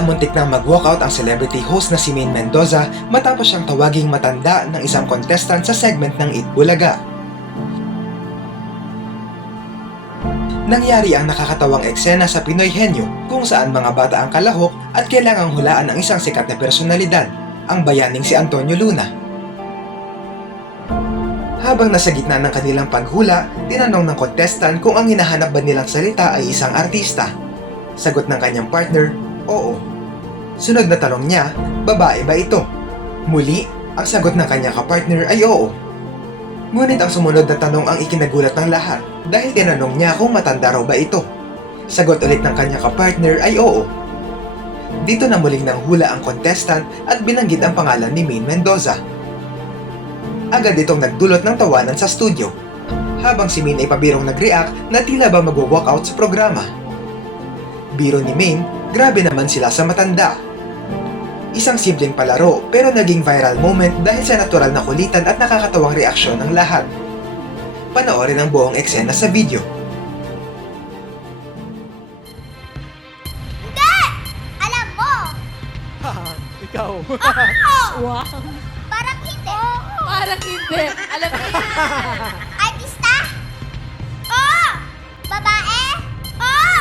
Tila muntik nang mag-walkout ang celebrity host na si Maine Mendoza matapos siyang tawaging matanda ng isang contestant sa segment ng Eat Bulaga. Nangyari ang nakakatawang eksena sa Pinoy Henyo kung saan mga bata ang kalahok at kailangang hulaan ang isang sikat na personalidad, ang bayaning si Antonio Luna. Habang nasa gitna ng kanilang paghula, tinanong ng contestant kung ang hinahanap ba nilang salita ay isang artista. Sagot ng kanyang partner, oo. Sunod na tanong niya, babae ba ito? Muli, ang sagot ng kanyang kapartner ay oo. Ngunit ang sumunod na tanong ang ikinagulat ng lahat dahil tinanong niya kung matanda raw ba ito. Sagot ulit ng kanyang kapartner ay oo. Dito na muling nanghula ang contestant at binanggit ang pangalan ni Maine Mendoza. Agad itong nagdulot ng tawanan sa studio, habang si Maine ay pabirong nag-react na tila ba mag-walkout sa programa. Biro ni Maine, grabe naman sila sa matanda. Isang simpleng palaro pero naging viral moment dahil sa natural na kulitan at nakakatawang reaksyon ng lahat. Panoorin ang buong eksena sa video. Hindi! Alam mo! Ikaw. Wow. Parang hindi. Parang hindi. Alam mo, Artista? Oo! Babae? Oo!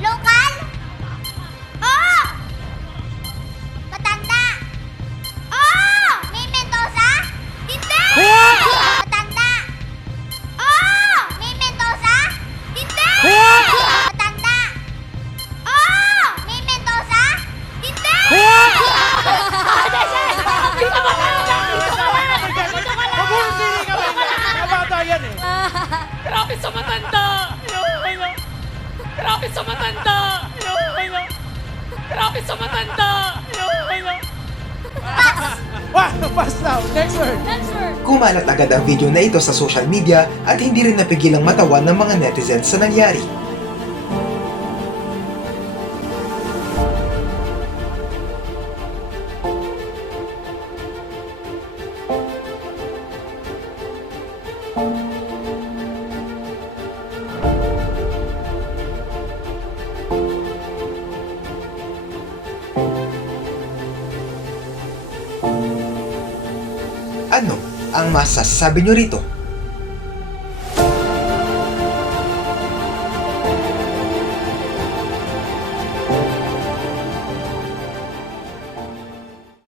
Lokal? Oo! Matanda? Oo! May Mendoza? Hindi! Matanda? Oo! May Mendoza? Hindi! Matanda? Oo! May Mendoza? Hindi! Mabuti ka ba? Kabata yan eh. grabe sa matanda. Grabe sa matanda. Grabe sa matanda. Wow, pass now. Next word. Next word. Kumalat agad ang video na ito sa social media at hindi rin napigilang matawan ng mga netizens sa nangyari. Ano ang masasabi nyo rito?